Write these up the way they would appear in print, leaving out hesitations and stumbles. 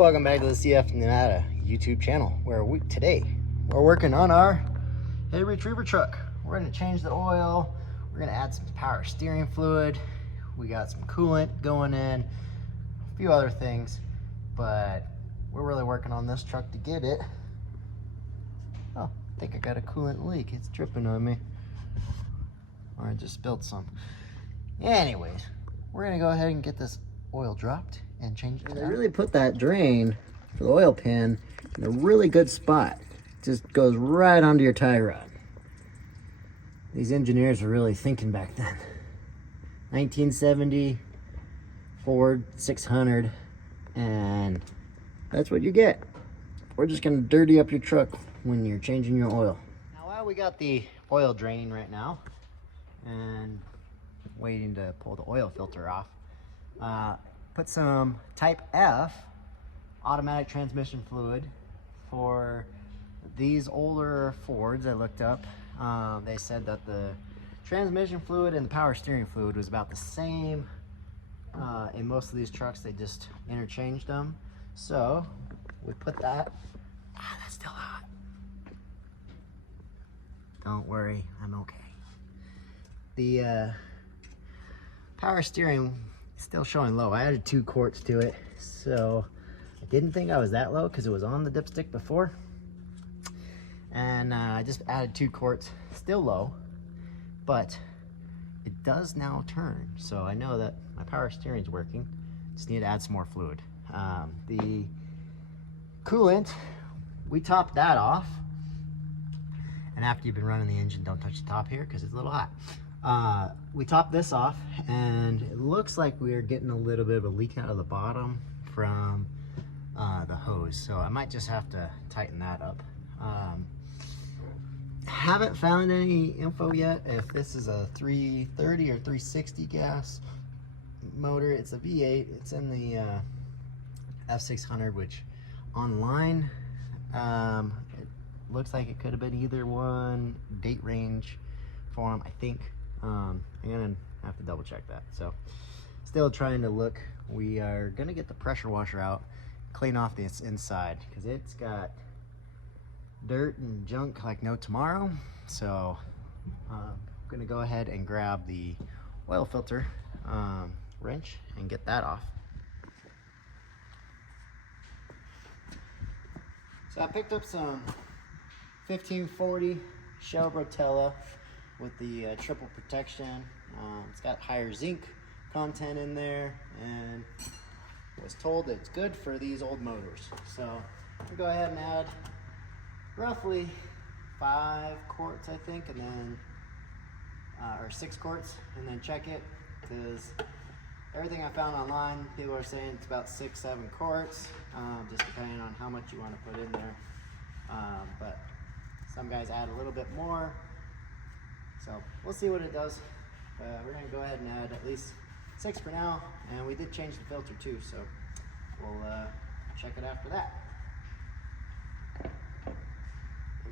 Welcome back to the CF Nevada YouTube channel, where today we're working on our hay retriever truck. We're going to change the oil. We're going to add some power steering fluid. We got some coolant going in, a few other things, but we're really working on this truck to get it. Oh, I think I got a coolant leak. It's dripping on me. Or I just spilled some. Anyways, we're going to go ahead and get this oil dropped and change it. I really put that drain for the oil pan in a really good spot. It just goes right onto your tie rod. These engineers were really thinking back then. 1970 Ford 600, and that's what you get. We're just gonna dirty up your truck when you're changing your oil. Now while we got the oil draining right now and waiting to pull the oil filter off, put some type F automatic transmission fluid for these older Fords I looked up. They said that the transmission fluid and the power steering fluid was about the same in most of these trucks. They just interchanged them. So we put that. That's still hot. Don't worry, I'm okay. The power steering is still showing low. I added 2 quarts to it, so I didn't think I was that low because it was on the dipstick before. And I just added 2 quarts, still low, but it does now turn. So I know that my power steering's working. Just need to add some more fluid. The coolant, we topped that off. And after you've been running the engine, don't touch the top here because it's a little hot. We topped this off, and it looks like we're getting a little bit of a leak out of the bottom from the hose. So I might just have to tighten that up. Haven't found any info yet if this is a 330 or 360 gas motor. It's a V8. It's in the F600, which online it looks like it could have been either one. Date range for them, I think. I'm gonna have to double check that. So still trying to look. We are gonna get the pressure washer out, clean off this inside because it's got dirt and junk like no tomorrow. So I'm gonna go ahead and grab the oil filter wrench and get that off. So I picked up some 1540 Shell Rotella with the triple protection. It's got higher zinc content in there, and was told that it's good for these old motors. So I'll go ahead and add roughly 5 quarts, I think, and then or 6 quarts, and then check it, because everything I found online, people are saying it's about 6-7 quarts, just depending on how much you want to put in there. But some guys add a little bit more, so we'll see what it does. We're going to go ahead and add at least 6 for now, and we did change the filter too, so we'll check it after that.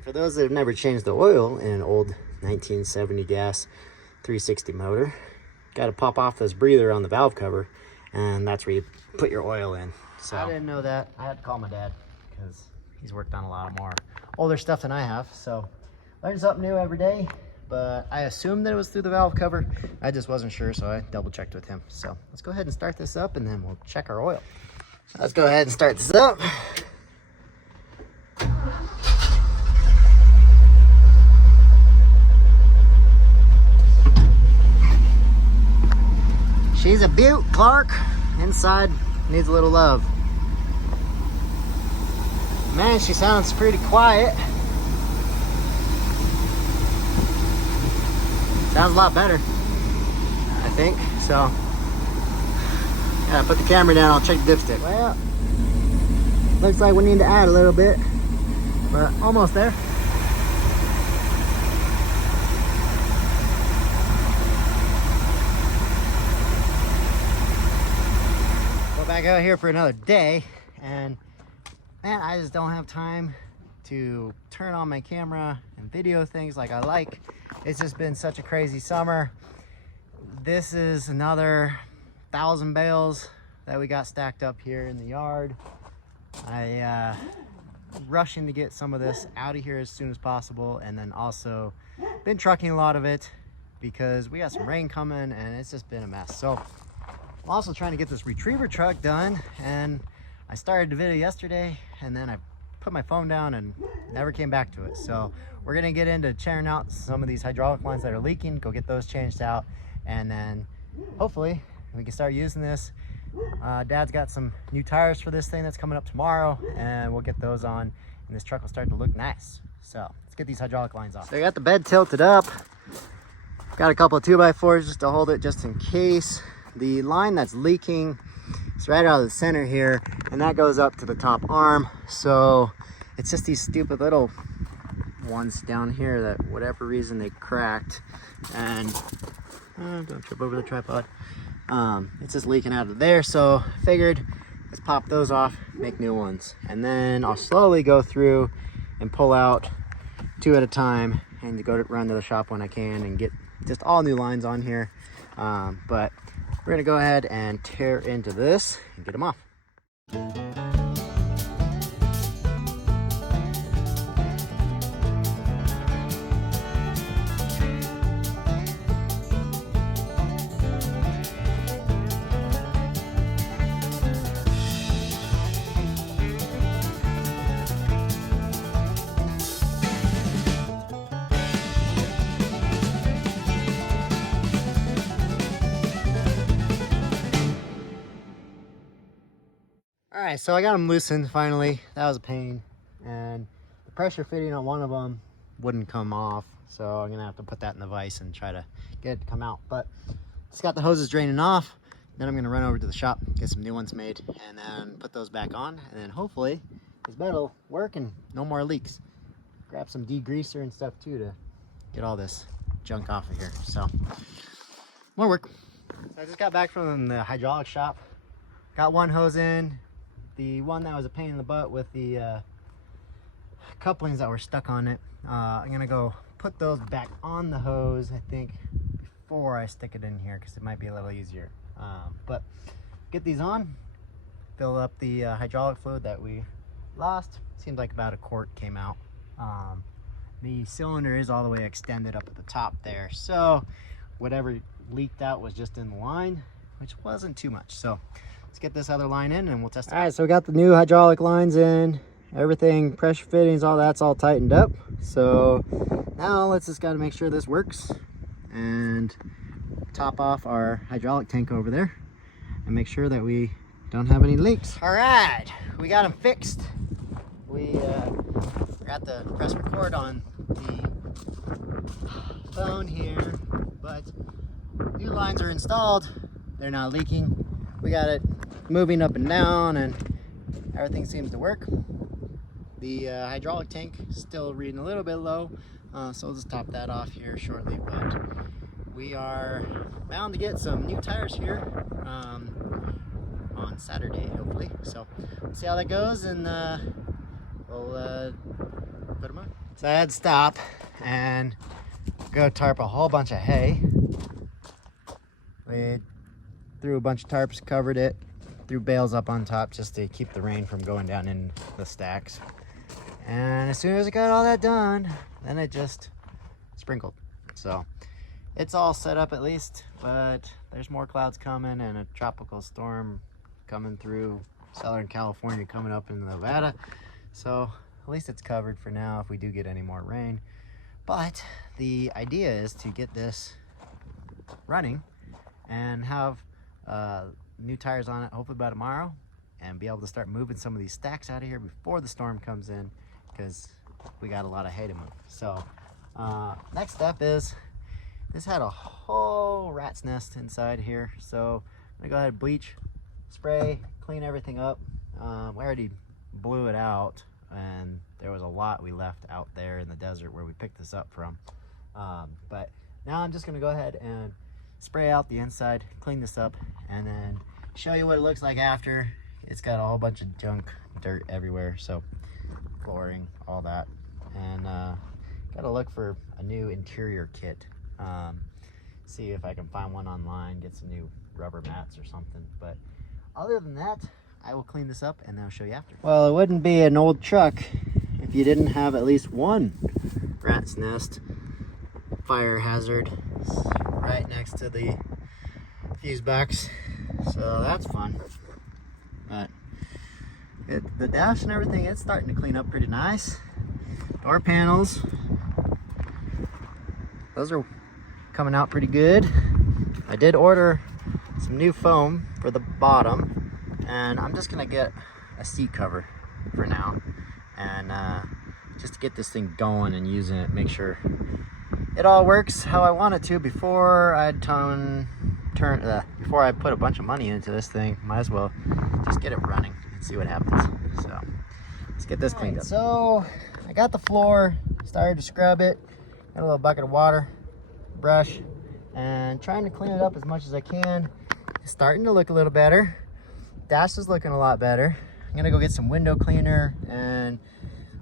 For those that have never changed the oil in an old 1970 gas 360 motor, got to pop off this breather on the valve cover, and that's where you put your oil in. So I didn't know that. I had to call my dad because he's worked on a lot more older stuff than I have. So learn something new every day, but I assumed that it was through the valve cover. I just wasn't sure, so I double checked with him. So let's go ahead and start this up, and then we'll check our oil. Let's go ahead and start this up. She's a beaut, Clark. Inside needs a little love. Man, she sounds pretty quiet. Sounds a lot better, I think. So, yeah, put the camera down, I'll check the dipstick. Well, looks like we need to add a little bit, but almost there. Back out here for another day, and man, I just don't have time to turn on my camera and video things like I like. It's just been such a crazy summer. This is another 1,000 bales that we got stacked up here in the yard. I rushing to get some of this out of here as soon as possible, and then also been trucking a lot of it because we got some rain coming and it's just been a mess. So I'm also trying to get this retriever truck done, and I started the video yesterday and then I put my phone down and never came back to it. So we're gonna get into tearing out some of these hydraulic lines that are leaking, go get those changed out, and then hopefully we can start using this. Dad's got some new tires for this thing that's coming up tomorrow, and we'll get those on, and this truck will start to look nice. So let's get these hydraulic lines off. So I got the bed tilted up, got a couple of 2x4s just to hold it just in case. The line that's leaking is right out of the center here, and that goes up to the top arm. So it's just these stupid little ones down here that whatever reason they cracked, and don't trip over the tripod. It's just leaking out of there, so I figured let's pop those off, make new ones, and then I'll slowly go through and pull out 2 at a time and go to run to the shop when I can and get just all new lines on here. But we're gonna go ahead and tear into this and get them off. All right, so I got them loosened finally. That was a pain, and the pressure fitting on one of them wouldn't come off, so I'm gonna have to put that in the vise and try to get it to come out. But just got the hoses draining off, then I'm gonna run over to the shop, get some new ones made, and then put those back on, and then hopefully this bed will work and no more leaks. Grab some degreaser and stuff too to get all this junk off of here. So more work. So I just got back from the hydraulic shop, got one hose in. The one that was a pain in the butt with the couplings that were stuck on it, I'm gonna go put those back on the hose, I think, before I stick it in here, because it might be a little easier. But get these on, fill up the hydraulic fluid that we lost. Seems like about a quart came out. The cylinder is all the way extended up at the top there, so whatever leaked out was just in the line, which wasn't too much. So let's get this other line in and we'll test it. All right, so we got the new hydraulic lines in, everything, pressure fittings, all that's all tightened up. So now let's just got to make sure this works and top off our hydraulic tank over there and make sure that we don't have any leaks. All right, we got them fixed. We forgot to press record on the phone here, but new lines are installed. They're not leaking. We got it moving up and down and everything seems to work. The hydraulic tank is still reading a little bit low, so we'll just top that off here shortly. But we are bound to get some new tires here on Saturday, hopefully. So we'll see how that goes, and we'll put them on. So I had to stop and go tarp a whole bunch of hay. We threw a bunch of tarps, covered it, threw bales up on top just to keep the rain from going down in the stacks. And as soon as I got all that done, then it just sprinkled. So it's all set up at least, but there's more clouds coming and a tropical storm coming through Southern California, coming up in Nevada. So at least it's covered for now if we do get any more rain. But the idea is to get this running and have new tires on it hopefully by tomorrow, and be able to start moving some of these stacks out of here before the storm comes in, because we got a lot of hay to move. So next step is, this had a whole rat's nest inside here, so I'm gonna go ahead and bleach, spray, clean everything up. We already blew it out, and there was a lot we left out there in the desert where we picked this up from. But now I'm just gonna go ahead and spray out the inside, clean this up, and then show you what it looks like after. It's got a whole bunch of junk, dirt everywhere, so flooring, all that. And gotta look for a new interior kit. See if I can find one online, get some new rubber mats or something. But other than that, I will clean this up and then I'll show you after. Well, it wouldn't be an old truck if you didn't have at least one rat's nest fire hazard right next to the fuse box. So that's fun. But the dash and everything, it's starting to clean up pretty nice. Door panels, those are coming out pretty good. I did order some new foam for the bottom, and I'm just gonna get a seat cover for now, and just to get this thing going and using it, make sure it all works how I want it to before I before I put a bunch of money into this thing. Might as well just get it running and see what happens. So let's get this cleaned up. So I got the floor, started to scrub it, got a little bucket of water, brush, and trying to clean it up as much as I can. It's starting to look a little better. Dash is looking a lot better. I'm gonna go get some window cleaner and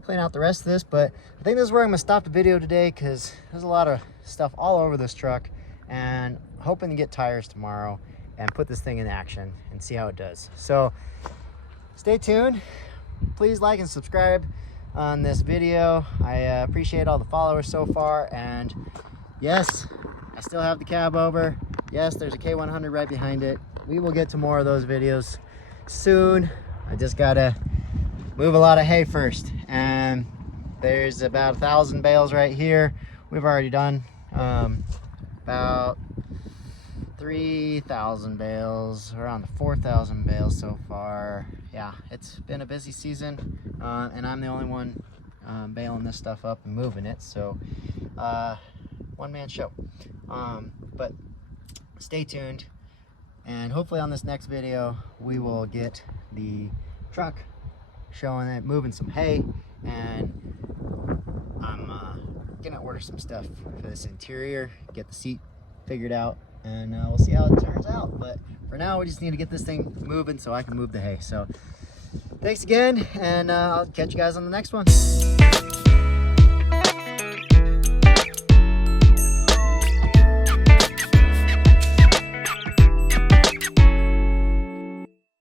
clean out the rest of this, but I think this is where I'm gonna stop the video today because there's a lot of stuff all over this truck, and hoping to get tires tomorrow and put this thing in action and see how it does. So stay tuned. Please like and subscribe on this video. I appreciate all the followers so far, and yes, I still have the cab over. Yes, there's a K100 right behind it. We will get to more of those videos soon. I just gotta move a lot of hay first, and there's about 1,000 bales right here. We've already done about 3,000 bales, around the 4,000 bales so far. Yeah, it's been a busy season, and I'm the only one baling this stuff up and moving it, so one-man show. But stay tuned, and hopefully on this next video we will get the truck showing it moving some hay, and I'm gonna order some stuff for this interior, get the seat figured out, and we'll see how it turns out. But for now, we just need to get this thing moving so I can move the hay. So thanks again, and I'll catch you guys on the next one.